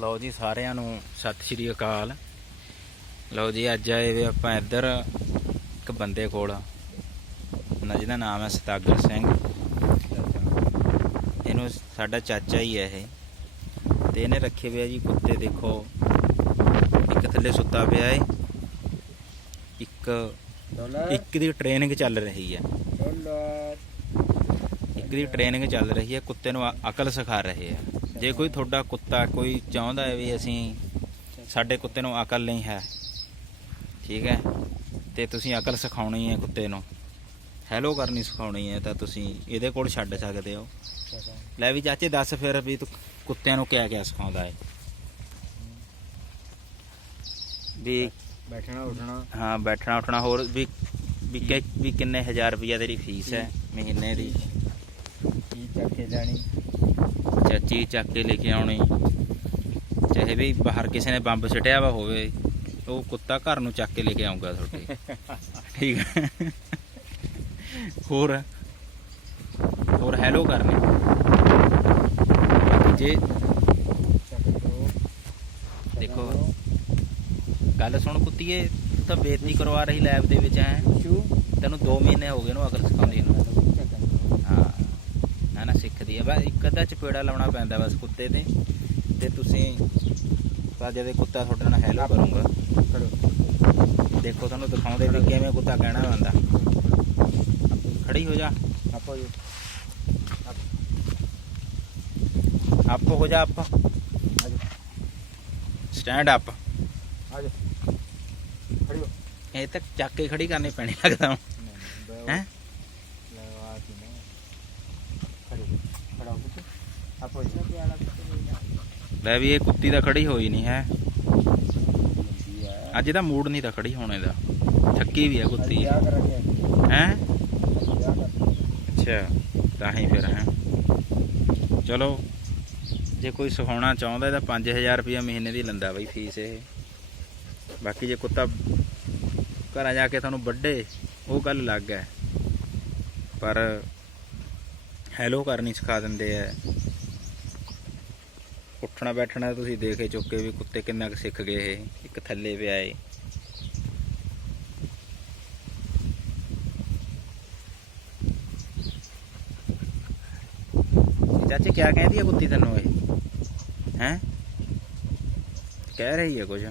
ਲਓ ਜੀ ਸਾਰਿਆਂ ਨੂੰ ਸਤਿ ਸ਼੍ਰੀ ਅਕਾਲ। ਲਓ ਜੀ ਅੱਜ ਆਏ ਵੇ ਆਪਾਂ ਇੱਧਰ ਇੱਕ ਬੰਦੇ ਕੋਲ। ਨਾ ਜਿਹਦਾ ਨਾਮ ਹੈ ਸਤਾਗਰ ਸਿੰਘ। ਇਹਨੂੰ ਸਾਡਾ ਚਾਚਾ ਹੀ ਹੈ ਇਹ। ਤੇ ਇਹਨੇ ਰੱਖੇ ਹੋਏ ਆ ਜੀ ਕੁੱਤੇ ਦੇਖੋ। ਇੱਕ ਥੱਲੇ ਸੁੱਤਾ ਪਿਆ ਏ। ਇੱਕ ਇੱਕ ਦੀ ਟ੍ਰੇਨਿੰਗ ਚੱਲ ਰਹੀ ਹੈ। ਦੀ ਟ੍ਰੇਨਿੰਗ ਚੱਲ ਰਹੀ ਹੈ ਕੁੱਤੇ ਨੂੰ ਅਕਲ ਸਿਖਾ ਰਹੇ ਆ ਜੇ ਕੋਈ ਤੁਹਾਡਾ ਕੁੱਤਾ ਕੋਈ ਚਾਹੁੰਦਾ ਹੈ ਵੀ ਅਸੀਂ ਸਾਡੇ ਕੁੱਤੇ ਨੂੰ ਅਕਲ ਨਹੀਂ ਹੈ ਠੀਕ ਹੈ ਤੇ ਤੁਸੀਂ ਅਕਲ ਸਿਖਾਉਣੀ ਹੈ ਕੁੱਤੇ ਨੂੰ ਹੈਲੋ ਕਰਨੀ ਸਿਖਾਉਣੀ ਹੈ ਤਾਂ ਤੁਸੀਂ ਇਹਦੇ ਕੋਲ ਛੱਡ ਸਕਦੇ ਹੋ। ਲੈ ਵੀ ਚਾਚੇ ਦੱਸ ਫਿਰ ਵੀ ਤੂੰ ਕੁੱਤਿਆਂ ਨੂੰ ਕਿਆ ਕਿਆ ਸਿਖਾਉਂਦਾ ਹੈ। ਵੀ ਬੈਠਣਾ ਉੱਠਣਾ। ਹਾਂ ਬੈਠਣਾ ਉੱਠਣਾ ਹੋਰ ਵੀ ਵੀ ਕਿੰਨੇ ਹਜ਼ਾਰ ਰੁਪਈਆ ਤੇਰੀ ਫੀਸ ਹੈ ਮਹੀਨੇ ਦੀ। ਚੱਕ ਕੇ ਜਾਣੀ। ਚਾਚੀ ਚੱਕ ਕੇ ਲੈ ਕੇ ਆਉਣੀ। ਚਾਹੇ ਵੀ ਬਾਹਰ ਕਿਸੇ ਨੇ ਬੰਬ ਸਿੱਟਿਆ ਵਾ ਹੋਵੇ ਉਹ ਕੁੱਤਾ ਘਰ ਨੂੰ ਚੱਕ ਕੇ ਲੈ ਕੇ ਆਊਗਾ ਤੁਹਾਡੇ। ਠੀਕ ਹੈ ਹੋਰ? ਹੋਰ ਹੈਲੋ ਕਰਨੀ। ਜੇ ਦੇਖੋ। ਗੱਲ ਸੁਣ ਕੁੱਤੀਏ ਤੂੰ ਤਾਂ ਬੇਇੱਜ਼ਤੀ ਕਰਵਾ ਰਹੀ ਲੈਬ ਦੇ ਵਿੱਚ ਚੂ ਤੈਨੂੰ 2 ਮਹੀਨੇ ਹੋ ਗਏ ਨੂੰ ਅਕਲ ਸਿਖਾਉਂਦੀ ਨੂੰ। ਸਿੱਖਦੀ ਆ। ਬਸ ਇੱਕ ਅੱਧਾ ਚਪੇੜਾ ਲਾਉਣਾ ਪੈਂਦਾ ਬਸ ਕੁੱਤੇ ਤੇ। ਤੇ ਤੁਸੀਂ ਤਾਂ ਜਦੇ ਕੁੱਤਾ ਤੁਹਾਡੇ ਨਾਲ ਹੈਲੋ ਕਰੂੰਗਾ। ਦੇਖੋ ਤੁਹਾਨੂੰ ਦਿਖਾਉਂਦੇ ਵੀ ਕਿਵੇਂ ਕੁੱਤਾ ਕਹਿਣਾ ਬੰਦਾ ਖੜੀ ਹੋ ਜਾ। ਆਪੋ ਜੀ ਅਪ ਹੋ ਜਾ ਆਜੋ ਸਟੈਂਡ ਅਪ ਆਜੋ ਖੜੀ ਹੋ। ਇਹ ਤਾਂ ਚੱਕ ਕੇ ਖੜੀ ਕਰਨੀ ਪੈਣੀ ਲੱਗਦਾ। ਹੈਂ? ਖੜਾ ਹੋ ਪੁੱਤ ਆਪੋ ਆਲਾ ਲੈ ਵੀ ਇਹ ਕੁੱਤੀ ਤਾਂ ਖੜੀ ਹੋਈ ਨਹੀਂ ਹੈ। ਅੱਜ ਇਹਦਾ ਮੂਡ ਨਹੀਂ ਤਾਂ ਖੜੀ ਹੋਣੇ ਦਾ ਥੱਕੀ ਵੀ ਹੈ ਕੁੱਤੀ। ਹੈ? ਅੱਛਾ, ਤਾਂ ਹੀ ਫਿਰ, ਹੈ। ਚਲੋ, ਜੇ ਕੋਈ ਸਿਖਾਉਣਾ ਚਾਹੁੰਦਾ ਤਾਂ 5000 ਰੁਪਏ ਮਹੀਨੇ ਦੀ ਲੈਂਦਾ ਬਈ ਫੀਸ ਇਹ। ਬਾਕੀ ਜੇ ਕੁੱਤਾ ਘਰਾਂ ਜਾ ਕੇ ਤੁਹਾਨੂੰ ਵੱਡੇ ਉਹ ਗੱਲ ਅਲੱਗ ਹੈ। ਪਰ ਹੈਲੋ ਕਰਨੀ ਸਿਖਾ ਦਿੰਦੇ ਆ। ਉੱਠਣਾ ਬੈਠਣਾ ਤੁਸੀਂ ਦੇਖੇ ਚੁੱਕੇ ਵੀ ਕੁੱਤੇ ਕਿੰਨਾ ਕੁ ਸਿੱਖ ਗਏ ਇਹ, ਇੱਕ ਥੱਲੇ ਪਿਆ ਏ। ਚਾਚੇ ਕੀ ਕਹਿੰਦੀ ਹੈ ਕੁੱਤੀ ਤੈਨੂੰ ਇਹ? ਹੈ? ਕਹਿ ਰਹੀ ਹੈ ਕੁਝ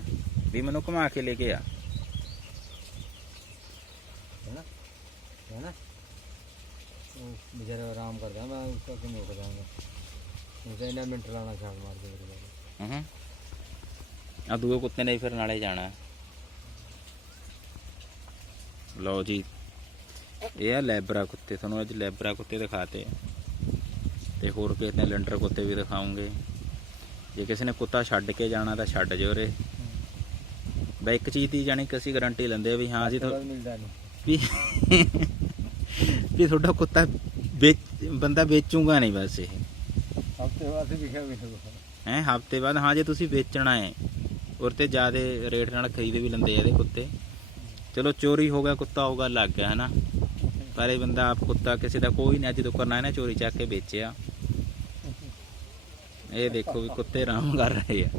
ਵੀ ਮੈਨੂੰ ਘੁਮਾ ਕੇ ਲੈ ਕੇ ਆ। ਹੈ ਨਾ? ਹੈ ਨਾ? बेचारा आराम करता है मैं उसका क्यों रोक जाऊंगा मुझे इन्हें मिनट लाना छाल मार के मेरे को ਹੂੰ ਆ ਦੂਏ ਕੁੱਤੇ ਨੇ ਫਿਰ ਨਾਲੇ ਜਾਣਾ ਲਓ ਜੀ ਇਹ ਆ ਲੈਬਰਾ ਕੁੱਤੇ ਤੁਹਾਨੂੰ ਅੱਜ ਲੈਬਰਾ ਕੁੱਤੇ ਦਿਖਾਤੇ ਤੇ ਹੋਰ ਕਿਸੇ ਨੇ ਲੰਡਰ ਕੁੱਤੇ ਵੀ ਦਿਖਾਉਂਗੇ ਜੇ ਕਿਸੇ ਨੇ ਕੁੱਤਾ ਛੱਡ ਕੇ ਜਾਣਾ ਤਾਂ ਛੱਡ ਜਿਓ ਰੇ ਬਈ ਇੱਕ ਚੀਜ਼ ਦੀ ਜਾਣੀ ਕਿ ਅਸੀਂ ਗਾਰੰਟੀ ਲੈਂਦੇ ਆ ਵੀ ਹਾਂ ਜੀ तो ਤੁਹਾ- मिलता नहीं ਵੀ ਵੀ ਤੁਹਾਡਾ ਕੁੱਤਾ ਬੰਦਾ ਵੇਚੂਗਾ ਨਹੀਂ ਬਸ ਇਹ। ਹਫ਼ਤੇ ਬਾਅਦ ਵਿਖਿਆ ਵੀ ਹੈ ਹਫ਼ਤੇ ਬਾਅਦ ਹਾਂ ਜੇ ਤੁਸੀਂ ਵੇਚਣਾ ਹੈ ਔਰ ਤੇ ਜ਼ਿਆਦਾ ਰੇਟ ਨਾਲ ਖਰੀਦੇ ਵੀ ਲੈਂਦੇ ਇਹਦੇ ਕੁੱਤੇ। ਚਲੋ ਚੋਰੀ ਹੋ ਗਿਆ ਕੁੱਤਾ ਹੋਗਾ ਲੱਗ ਗਿਆ ਹਨਾ। ਪਰ ਇਹ ਬੰਦਾ ਆਪ ਕੁੱਤਾ ਕਿਸੇ ਦਾ ਕੋਈ ਨਹੀਂ ਅੱਜ ਤੋਂ ਕਰਨਾ ਹੈ ਨਾ ਚੋਰੀ ਚੱਕ ਕੇ ਵੇਚਿਆ। ਇਹ ਦੇਖੋ ਵੀ ਕੁੱਤੇ ਆਰਾਮ ਕਰ ਰਹੇ ਆ।